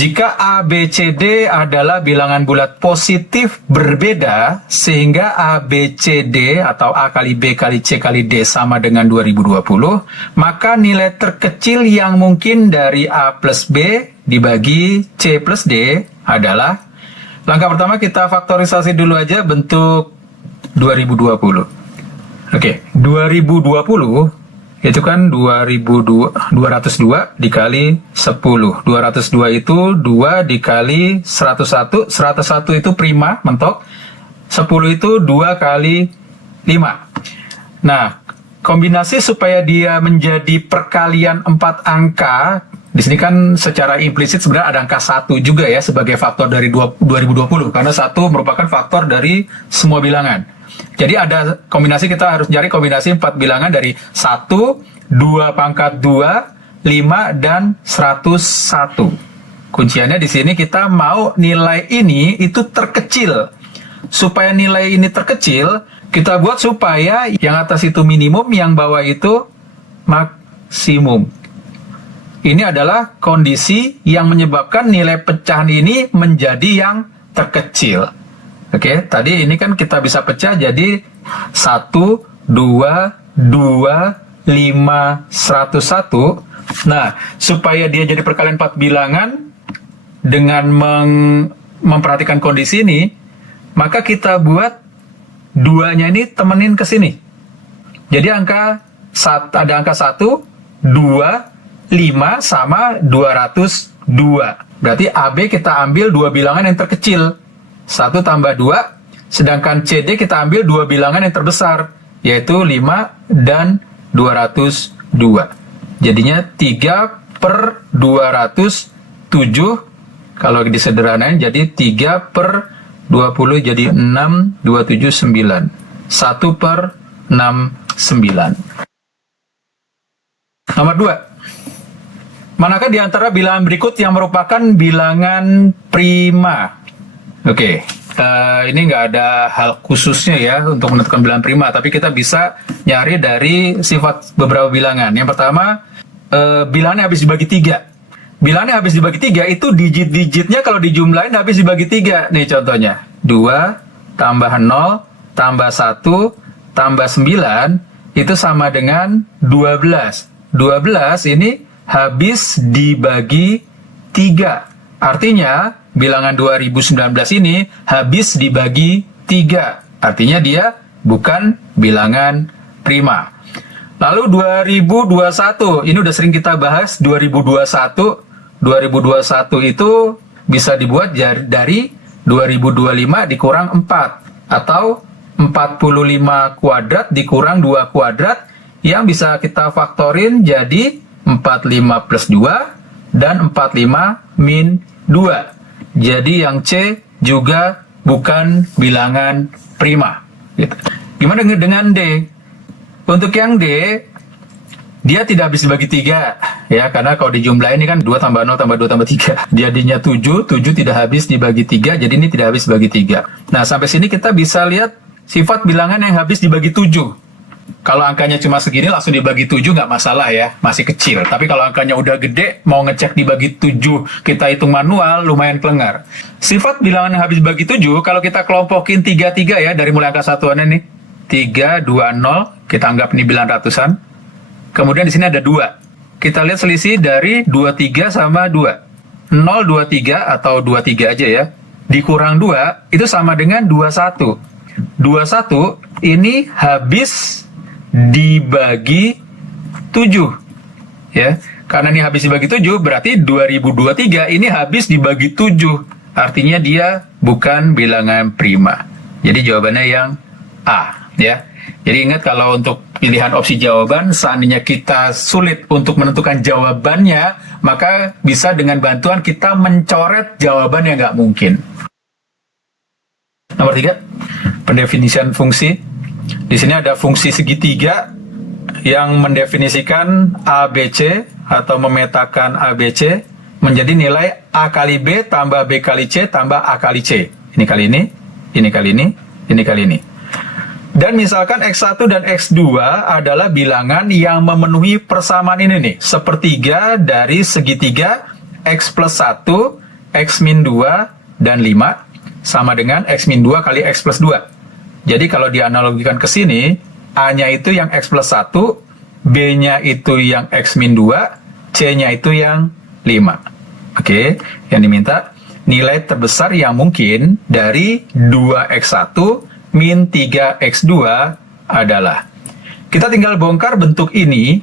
Jika A, B, C, D adalah bilangan bulat positif berbeda, sehingga A, B, C, D atau A kali B kali C kali D sama dengan 2020, maka nilai terkecil yang mungkin dari A plus B dibagi C plus D adalah, langkah pertama kita faktorisasi dulu aja bentuk 2020. Oke, 2020 itu kan 202 dikali 10. 202 itu 2 dikali 101. 101 itu prima, mentok. 10 itu 2 kali 5. Nah, kombinasi supaya dia menjadi perkalian 4 angka, di sini kan secara implisit sebenarnya ada angka 1 juga ya sebagai faktor dari 2020. Karena 1 merupakan faktor dari semua bilangan. Jadi ada kombinasi, kita harus cari kombinasi 4 bilangan dari 1, 2 pangkat 2, 5, dan 101. Kunciannya di sini kita mau nilai ini itu terkecil. Supaya nilai ini terkecil, kita buat supaya yang atas itu minimum, yang bawah itu maksimum. Ini adalah kondisi yang menyebabkan nilai pecahan ini menjadi yang terkecil. Oke, tadi ini kan kita bisa pecah jadi 1, 2, 2, 5, 101. Nah, supaya dia jadi perkalian 4 bilangan dengan memperhatikan kondisi ini, maka kita buat 2-nya ini temenin ke sini. Jadi ada angka 1, 2, 5 sama 202. Berarti AB kita ambil 2 bilangan yang terkecil. 1 tambah 2, sedangkan CD kita ambil 2 bilangan yang terbesar, yaitu 5 dan 202. Jadinya 3 per 207, kalau disederhanain jadi 3 per 20 jadi 6, 27, 9. 1 per 6, 9. Nomor 2. Manakah di antara bilangan berikut yang merupakan bilangan prima? Oke, ini nggak ada hal khususnya ya untuk menentukan bilangan prima, tapi kita bisa nyari dari sifat beberapa bilangan. Yang pertama, bilangannya habis dibagi 3. Bilangannya habis dibagi 3 itu digit-digitnya kalau dijumlahin habis dibagi 3. Nih contohnya, 2 tambah 0 tambah 1 tambah 9 itu sama dengan 12. 12 ini habis dibagi 3. Artinya, bilangan 2019 ini habis dibagi 3. Artinya dia bukan bilangan prima. Lalu 2021, ini udah sering kita bahas. 2021 itu bisa dibuat dari 2025 dikurang 4. Atau 45 kuadrat dikurang 2 kuadrat yang bisa kita faktorin jadi 45 plus 2 dan 45 min 2. Jadi yang C juga bukan bilangan prima. Gitu. Gimana dengan D? Untuk yang D, dia tidak habis dibagi 3. Ya, karena kalau dijumlahin ini kan 2 tambah 0 tambah 2 tambah 3. Jadinya 7 tidak habis dibagi 3, jadi ini tidak habis dibagi 3. Nah, sampai sini kita bisa lihat sifat bilangan yang habis dibagi 7. Kalau angkanya cuma segini langsung dibagi 7 nggak masalah ya, masih kecil. Tapi kalau angkanya udah gede, mau ngecek dibagi 7, kita hitung manual, lumayan kelengar. Sifat bilangan yang habis dibagi 7, kalau kita kelompokin 3-3 ya, dari mulai angka satuannya nih. 3, 2, 0, kita anggap ini bilangan ratusan. Kemudian di sini ada 2. Kita lihat selisih dari 23 sama 2. 0, 23 atau 23 aja ya. Dikurang 2, itu sama dengan 21. 21 ini habis dibagi 7 ya, karena ini habis dibagi 7 berarti 2023 ini habis dibagi 7, artinya dia bukan bilangan prima. Jadi jawabannya yang A ya. Jadi ingat, kalau untuk pilihan opsi jawaban seandainya kita sulit untuk menentukan jawabannya, maka bisa dengan bantuan kita mencoret jawaban yang nggak mungkin. Nomor 3, pendefinisian fungsi. Di sini ada fungsi segitiga yang mendefinisikan ABC atau memetakan ABC menjadi nilai A kali B tambah B kali C tambah A kali C. Ini kali ini, ini kali ini, ini kali ini. Dan misalkan X1 dan X2 adalah bilangan yang memenuhi persamaan ini nih. Sepertiga dari segitiga X plus 1 X min 2 dan 5 sama dengan X min 2 kali X plus 2. Jadi kalau dianalogikan ke sini, A-nya itu yang X plus 1, B-nya itu yang X min 2, C-nya itu yang 5. Oke, yang diminta nilai terbesar yang mungkin dari 2X1 min 3X2 adalah. Kita tinggal bongkar bentuk ini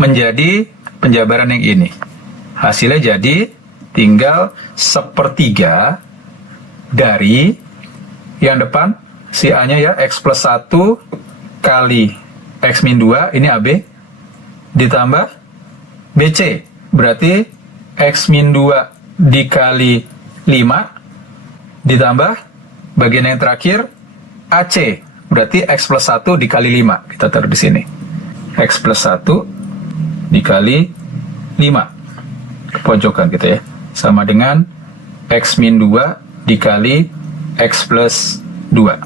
menjadi penjabaran yang ini. Hasilnya jadi tinggal 1/3 dari yang depan, si A-nya ya, X plus 1 kali X min 2, ini AB, ditambah BC, berarti X min 2 dikali 5, ditambah bagian yang terakhir, AC, berarti X plus 1 dikali 5. Kita taruh di sini. X plus 1 dikali 5. Ke pojokan gitu ya. Sama dengan X min 2 dikali X plus 2.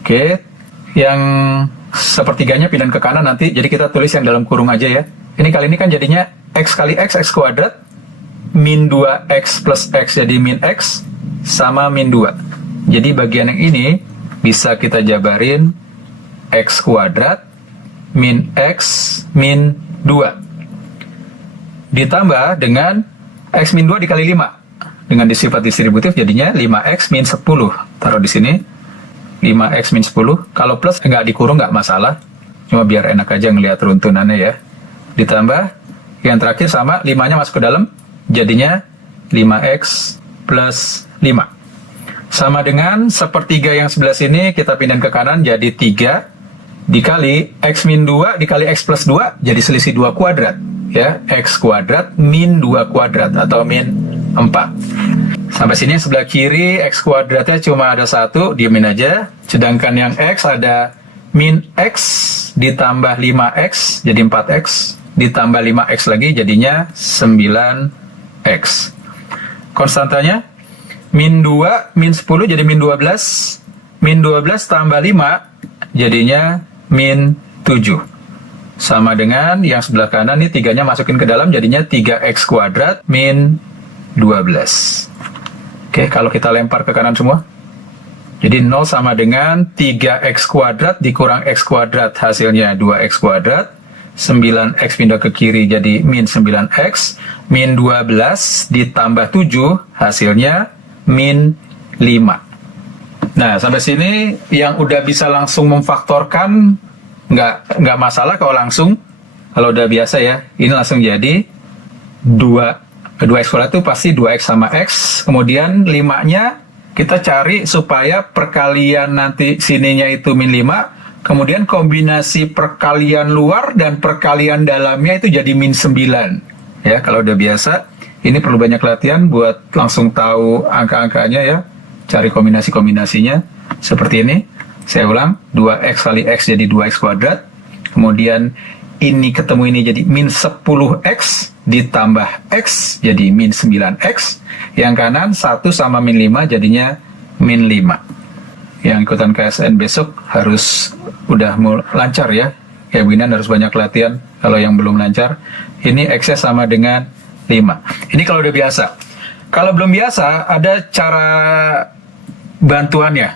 Oke. Yang sepertiganya pindah ke kanan nanti. Jadi kita tulis yang dalam kurung aja ya. Ini kali ini kan jadinya X kali X, X kuadrat. Min 2X plus X jadi min X. Sama min 2. Jadi bagian yang ini bisa kita jabarin X kuadrat min X min 2 ditambah dengan X min 2 dikali 5 dengan disifat distributif jadinya 5X min 10. Taruh di sini 5X min 10. Kalau plus nggak dikurung nggak masalah, cuma biar enak aja ngelihat runtunannya ya. Ditambah yang terakhir sama 5-nya masuk ke dalam jadinya 5X plus 5 sama dengan 1/3 yang sebelah sini kita pindah ke kanan jadi 3 dikali X min 2 dikali X plus 2 jadi selisih 2 kuadrat ya, X kuadrat min 2 kuadrat atau min 4. Sampai sini sebelah kiri X kuadratnya cuma ada 1, diemin aja. Sedangkan yang X ada min X ditambah 5X jadi 4X ditambah 5X lagi jadinya 9X. Konstantanya min 2, min 10 jadi min 12, min 12 tambah 5 jadinya min 7. Sama dengan yang sebelah kanan nih, 3-nya masukin ke dalam jadinya 3X kuadrat min 12. Oke, kalau kita lempar ke kanan semua, jadi 0 sama dengan 3X kuadrat dikurang X kuadrat hasilnya 2X kuadrat. 9X pindah ke kiri jadi min 9X, min 12 ditambah 7 hasilnya min 5. Nah, sampai sini yang udah bisa langsung memfaktorkan nggak masalah kalau langsung. Kalau udah biasa ya, ini langsung jadi 2X kuadrat itu pasti 2X sama X. Kemudian 5-nya kita cari supaya perkalian nanti sininya itu min 5. Kemudian kombinasi perkalian luar dan perkalian dalamnya itu jadi min 9. Ya, kalau udah biasa. Ini perlu banyak latihan buat langsung tahu angka-angkanya ya. Cari kombinasi-kombinasinya. Seperti ini. Saya ulang. 2X kali X jadi 2X kuadrat. Kemudian ini ketemu ini jadi min 10X ditambah X jadi min 9X. Yang kanan 1 sama min 5 jadinya min 5. Yang ikutan KSN besok harus udah lancar ya. Kayak beginian harus banyak latihan. Kalau yang belum lancar. Ini X-nya sama dengan 5. Ini kalau udah biasa. Kalau belum biasa, ada cara bantuannya.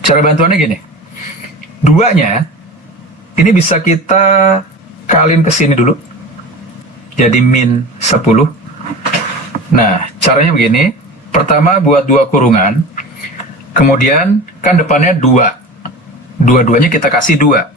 Cara bantuannya gini. 2-nya, ini bisa kita kaliin ke sini dulu. Jadi min 10. Nah, caranya begini. Pertama buat 2 kurungan. Kemudian, kan depannya 2. Dua-duanya kita kasih 2.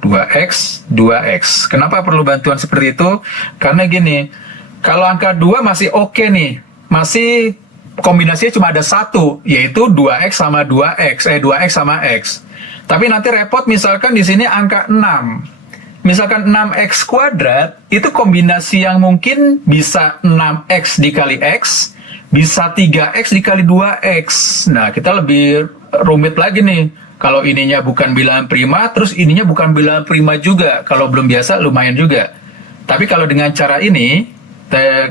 2X, 2X. Kenapa perlu bantuan seperti itu? Karena gini, kalau angka 2 masih oke nih, masih kombinasinya cuma ada 1, yaitu 2X sama 2X, 2X sama X. Tapi nanti repot misalkan di sini angka 6. Misalkan 6X kuadrat, itu kombinasi yang mungkin bisa 6X dikali X, bisa 3X dikali 2X. Nah, kita lebih rumit lagi nih. Kalau ininya bukan bilangan prima, terus ininya bukan bilangan prima juga. Kalau belum biasa, lumayan juga. Tapi kalau dengan cara ini,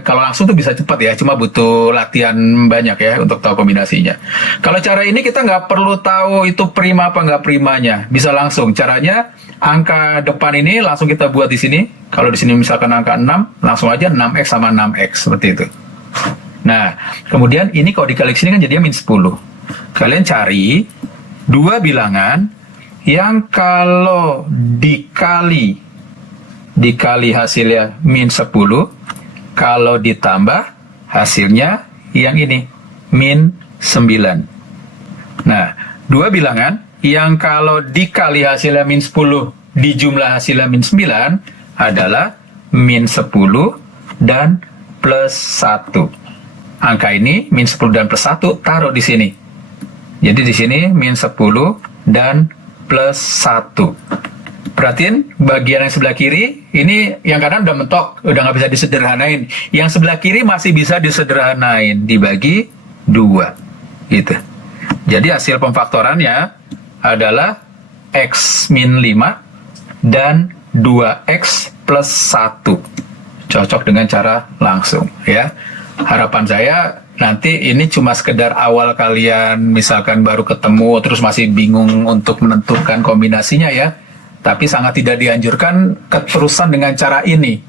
kalau langsung tuh bisa cepat ya. Cuma butuh latihan banyak ya untuk tahu kombinasinya. Kalau cara ini kita nggak perlu tahu itu prima apa nggak primanya. Bisa langsung. Caranya, angka depan ini langsung kita buat di sini. Kalau di sini misalkan angka 6, langsung aja 6X sama 6X. Seperti itu. Nah, kemudian ini kalau dikali sini kan jadinya min 10. Kalian cari dua bilangan yang kalau dikali hasilnya min 10, kalau ditambah hasilnya yang ini, min 9. Nah, dua bilangan yang kalau dikali hasilnya min 10, dijumlah hasilnya min 9 adalah min 10 dan plus 1. Angka ini, min 10 dan plus 1, taruh di sini. Jadi di sini min 10 dan plus 1. Perhatiin bagian yang sebelah kiri, ini yang kanan udah mentok, udah nggak bisa disederhanain. Yang sebelah kiri masih bisa disederhanain, dibagi 2. Gitu. Jadi hasil pemfaktorannya adalah X min 5 dan 2X plus 1. Cocok dengan cara langsung, ya. Harapan saya nanti ini cuma sekedar awal kalian misalkan baru ketemu terus masih bingung untuk menentukan kombinasinya ya. Tapi sangat tidak dianjurkan keterusan dengan cara ini.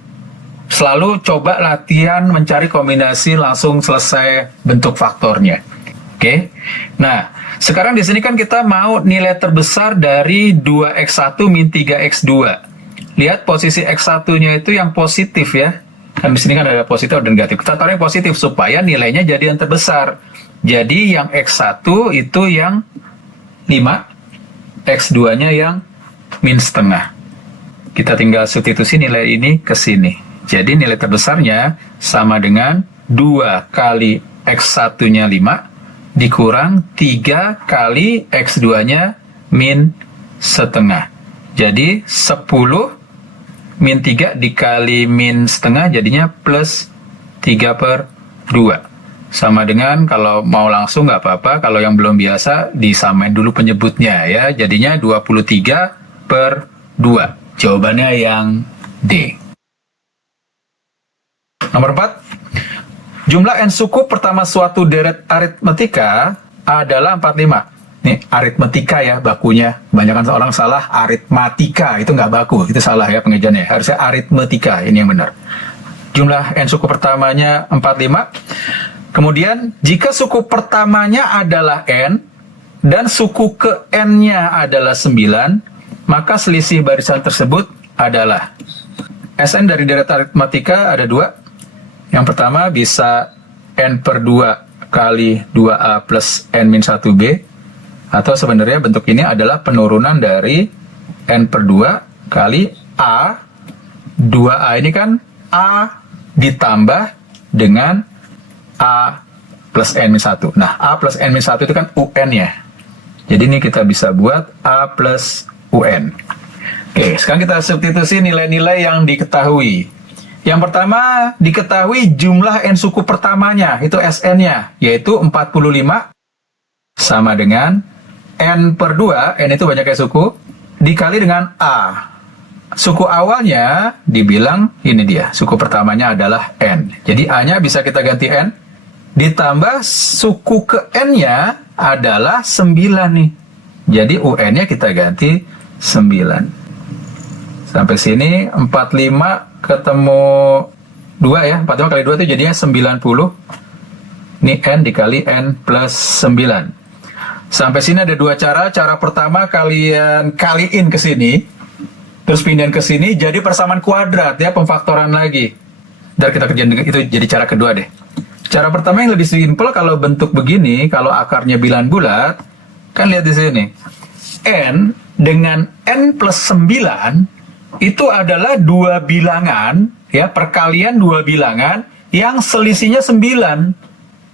Selalu coba latihan mencari kombinasi langsung selesai bentuk faktornya. Oke. Nah, sekarang di sini kan kita mau nilai terbesar dari 2x1 min 3x2. Lihat posisi x1-nya itu yang positif ya. Kan di sini kan ada positif dan negatif. Kita taruh yang positif supaya nilainya jadi yang terbesar. Jadi yang x1 itu yang 5, x2-nya yang min setengah. Kita tinggal substitusi nilai ini ke sini. Jadi nilai terbesarnya sama dengan 2 kali x1-nya 5 dikurang 3 kali x2-nya min setengah. Jadi 10 min 3 dikali min setengah jadinya plus 3/2. Sama dengan kalau mau langsung nggak apa-apa, kalau yang belum biasa disamain dulu penyebutnya ya. Jadinya 23/2. Jawabannya yang D. Nomor 4. Jumlah n suku pertama suatu deret aritmetika adalah 45. Nih, aritmetika ya bakunya. Kebanyakan orang salah aritmatika, itu nggak baku, itu salah ya pengejaannya. Harusnya aritmetika, ini yang benar. Jumlah n suku pertamanya 45. Kemudian, jika suku pertamanya adalah n, dan suku ke n-nya adalah 9, maka selisih barisan tersebut adalah Sn dari deret aritmetika ada 2. Yang pertama bisa n/2 kali 2a plus n-1b. Atau sebenarnya bentuk ini adalah penurunan dari n/2 kali A. 2A ini kan A ditambah dengan A plus n-1. Nah, A plus n-1 itu kan UN ya. Jadi ini kita bisa buat A plus UN. Oke, sekarang kita substitusi nilai-nilai yang diketahui. Yang pertama, diketahui jumlah n suku pertamanya, itu Sn-nya, yaitu 45 sama dengan n/2, n itu banyak kayak suku, dikali dengan A. Suku awalnya dibilang, ini dia, suku pertamanya adalah n. Jadi A-nya bisa kita ganti n, ditambah suku ke n-nya adalah 9 nih. Jadi UN-nya kita ganti 9. Sampai sini 45 ketemu 2 ya, 45 kali 2 itu jadinya 90. Ini n dikali n plus 9. Sampai sini ada dua cara. Cara pertama kalian kaliin ke sini, terus pindahin ke sini, jadi persamaan kuadrat ya, pemfaktoran lagi. Dan kita kerjain itu jadi cara kedua deh. Cara pertama yang lebih simpel kalau bentuk begini, kalau akarnya bilan bulat, kan lihat di sini. N dengan n plus 9 itu adalah dua bilangan ya, perkalian dua bilangan yang selisihnya 9.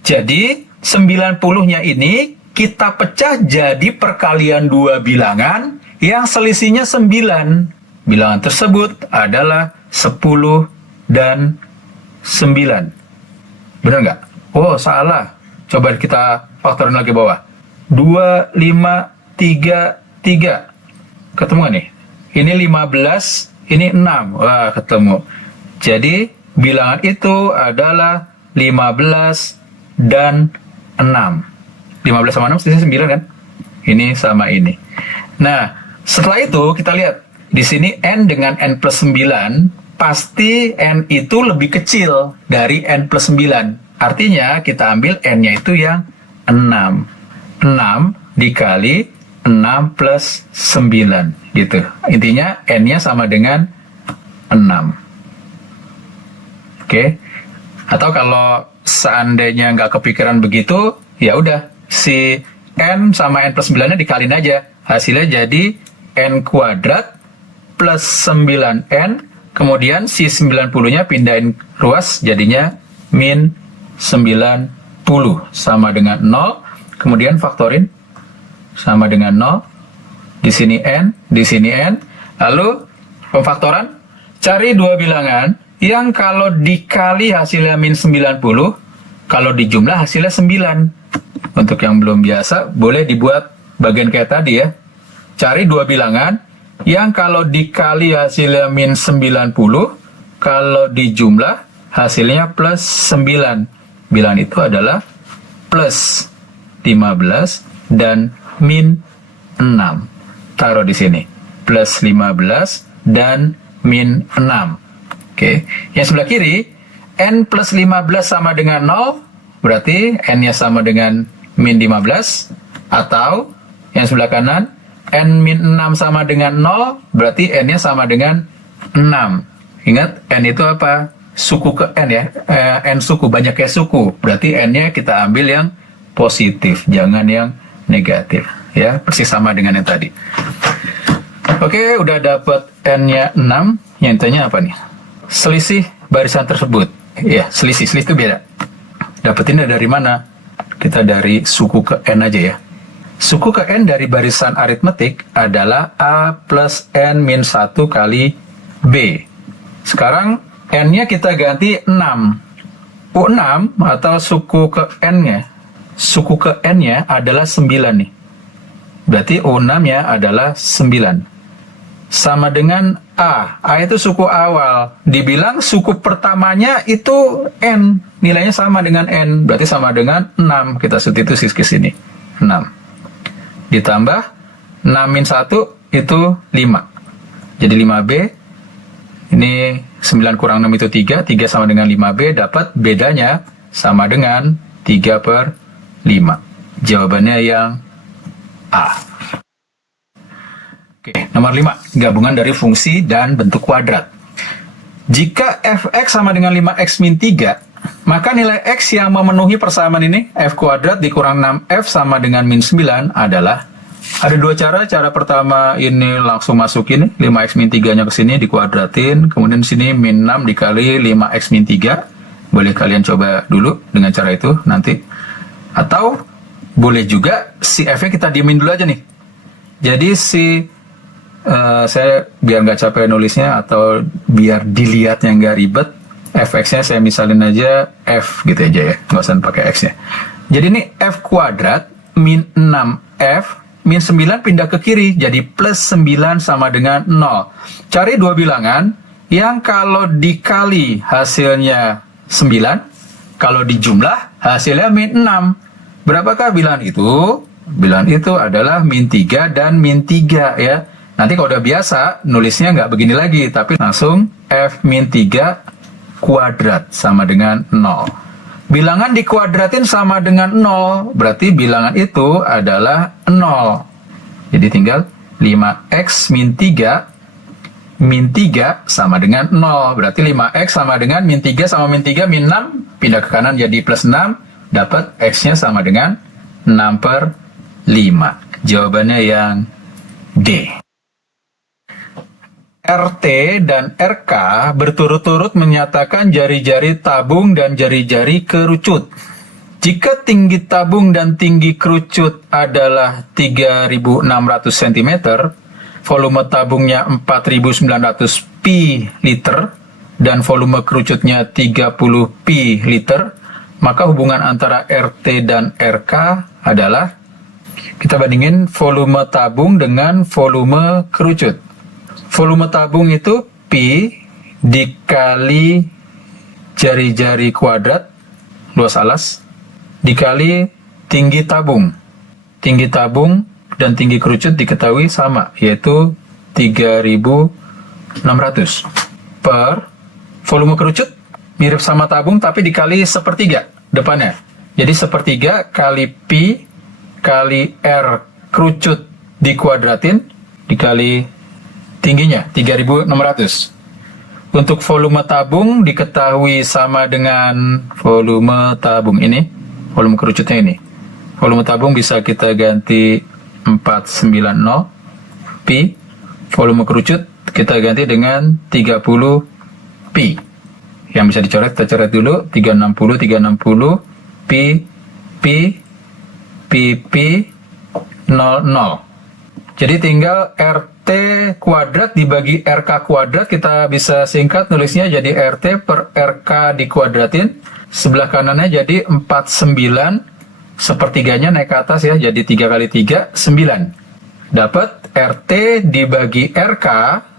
Jadi 90-nya ini kita pecah jadi perkalian dua bilangan yang selisihnya 9. Bilangan tersebut adalah 10 dan 9. Benar nggak? Oh, salah. Coba kita faktorin lagi bawah. 2, 5, 3, 3. Ketemu nggak nih? Ini 15, ini 6. Wah, ketemu. Jadi, bilangan itu adalah 15 dan 6. 15 sama 6 sisi 9 kan? Ini sama ini. Nah, setelah itu kita lihat di sini n dengan n plus 9 pasti n itu lebih kecil dari n plus 9. Artinya kita ambil N-nya itu yang 6. 6 dikali 6 plus 9 gitu. Intinya N-nya sama dengan 6. Oke. Atau kalau seandainya nggak kepikiran begitu, ya udah si N sama N plus 9-nya dikaliin aja. Hasilnya jadi N kuadrat plus 9N, kemudian si 90-nya pindahin ruas jadinya min 90 sama dengan 0, kemudian faktorin sama dengan 0, di sini N, di sini N, lalu pemfaktoran, cari dua bilangan yang kalau dikali hasilnya min 90, kalau dijumlah hasilnya 9. Untuk yang belum biasa, boleh dibuat bagian kayak tadi ya. Cari dua bilangan yang kalau dikali hasilnya min 90, kalau dijumlah hasilnya plus 9. Bilangan itu adalah plus 15 dan min 6. Taruh di sini. Plus 15 dan min 6. Oke. Yang sebelah kiri, N plus 15 sama dengan 0, berarti N-nya sama dengan min 15. Atau yang sebelah kanan, N min 6 sama dengan 0, berarti N-nya sama dengan 6. Ingat, N itu apa? Suku ke N ya. N suku, banyaknya suku. Berarti N-nya kita ambil yang positif, jangan yang negatif. Ya, persis sama dengan yang tadi. Oke, udah dapat N-nya 6. Yang intinya apa nih? Selisih barisan tersebut. Ya, selisih itu beda. Dapetinnya dari mana? Kita dari suku ke N aja ya. Suku ke N dari barisan aritmetik adalah A plus N min 1 kali B. Sekarang N-nya kita ganti 6. U6 atau suku ke N-nya, suku ke N-nya adalah 9 nih. Berarti U6-nya adalah 9. Sama dengan A. A itu suku awal. Dibilang suku pertamanya itu N. Nilainya sama dengan N. Berarti sama dengan 6. Kita substitusi ke sini. 6. Ditambah 6 min 1 itu 5. Jadi 5B. Ini 9 kurang 6 itu 3. 3 sama dengan 5B. Dapat bedanya sama dengan 3 per 5. Jawabannya yang A. Oke, nomor 5. Gabungan dari fungsi dan bentuk kuadrat. Jika fx sama dengan 5x min 3, maka nilai x yang memenuhi persamaan ini, f kuadrat dikurang 6f sama dengan min 9 adalah, ada dua cara. Cara pertama ini langsung masukin 5x min 3-nya ke sini, dikuadratin. Kemudian sini min 6 dikali 5x min 3. Boleh kalian coba dulu dengan cara itu nanti. Atau boleh juga si f-nya kita diemin dulu aja nih. Jadi si saya biar nggak capek nulisnya atau biar dilihatnya nggak ribet, fx-nya saya misalin aja f gitu aja ya, nggak usah pakai x-nya. Jadi ini f kuadrat min 6f min 9 pindah ke kiri, jadi plus 9 sama dengan 0. Cari dua bilangan yang kalau dikali hasilnya 9, kalau dijumlah hasilnya min 6. Berapakah bilangan itu? Bilangan itu adalah min 3 dan min 3 ya. Nanti kalau udah biasa, nulisnya nggak begini lagi, tapi langsung f min 3 kuadrat sama dengan 0. Bilangan dikuadratin sama dengan 0, berarti bilangan itu adalah 0. Jadi tinggal 5x min 3 sama dengan 0. Berarti 5x sama dengan min 3 sama min 3 min 6, pindah ke kanan jadi plus 6, dapat x-nya sama dengan 6 per 5. Jawabannya yang D. RT dan RK berturut-turut menyatakan jari-jari tabung dan jari-jari kerucut. Jika tinggi tabung dan tinggi kerucut adalah 3.600 cm, volume tabungnya 4.900 pi liter, dan volume kerucutnya 30 pi liter, maka hubungan antara RT dan RK adalah, kita bandingin volume tabung dengan volume kerucut. Volume tabung itu pi dikali jari-jari kuadrat, luas alas, dikali tinggi tabung. Tinggi tabung dan tinggi kerucut diketahui sama, yaitu 3.600 per volume kerucut mirip sama tabung tapi dikali 1/3. depannya. Jadi sepertiga kali Pi kali R kerucut dikuadratin dikali tingginya 3600. Untuk volume tabung diketahui sama dengan volume tabung ini, volume kerucutnya ini. Volume tabung bisa kita ganti 490 Pi, volume kerucut kita ganti dengan 30 Pi. Yang bisa dicoret, kita coret dulu, 360 Pi, Pi, 00. Jadi tinggal RT kuadrat dibagi RK kuadrat, kita bisa singkat nulisnya jadi RT per RK dikuadratin. Sebelah kanannya jadi 49, sepertiganya naik ke atas ya, jadi 3 kali 3, 9. Dapat RT dibagi RK,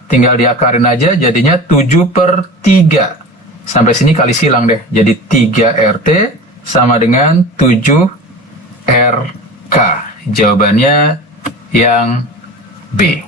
tinggal diakarin aja, jadinya 7/3. Sampai sini kali silang deh, jadi 3 RT sama dengan 7 RK. Jawabannya yang B.